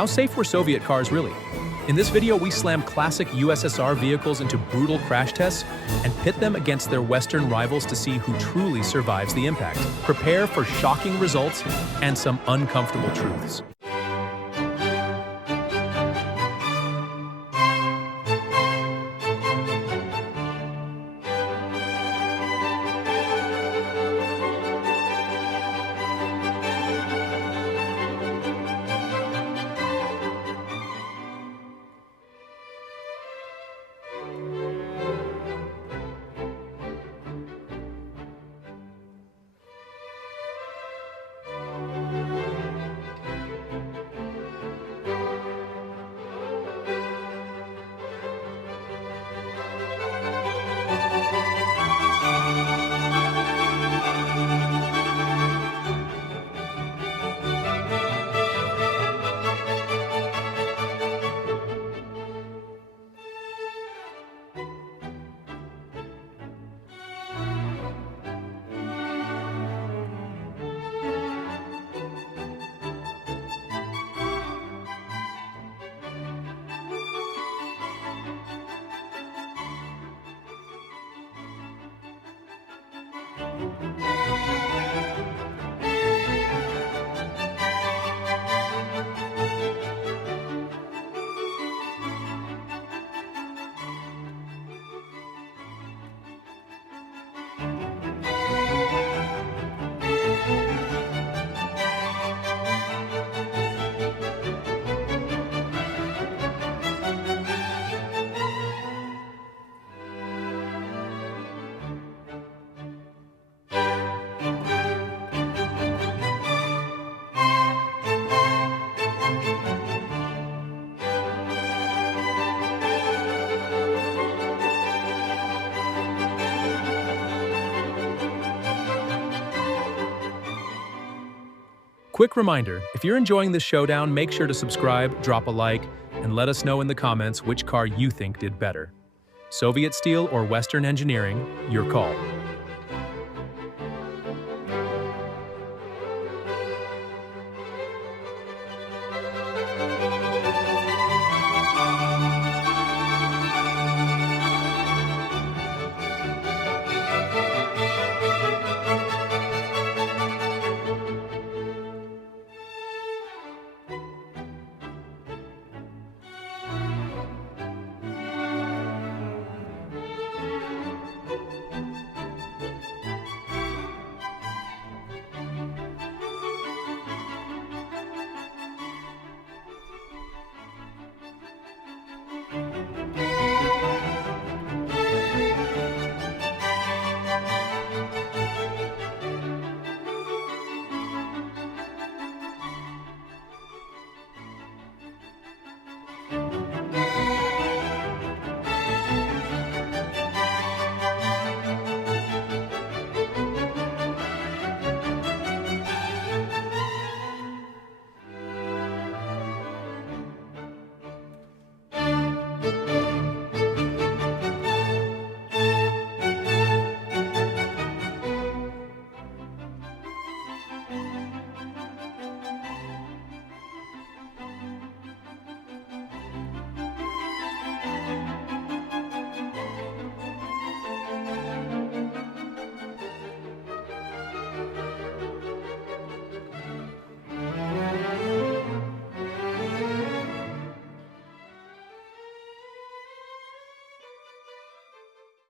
How safe were Soviet cars really? In this video, we slam classic USSR vehicles into brutal crash tests and pit them against their Western rivals to see who truly survives the impact. Prepare for shocking results and some uncomfortable truths. Quick reminder, if you're enjoying this showdown, make sure to subscribe, drop a like, and let us know in the comments which car you think did better. Soviet steel or Western engineering, your call.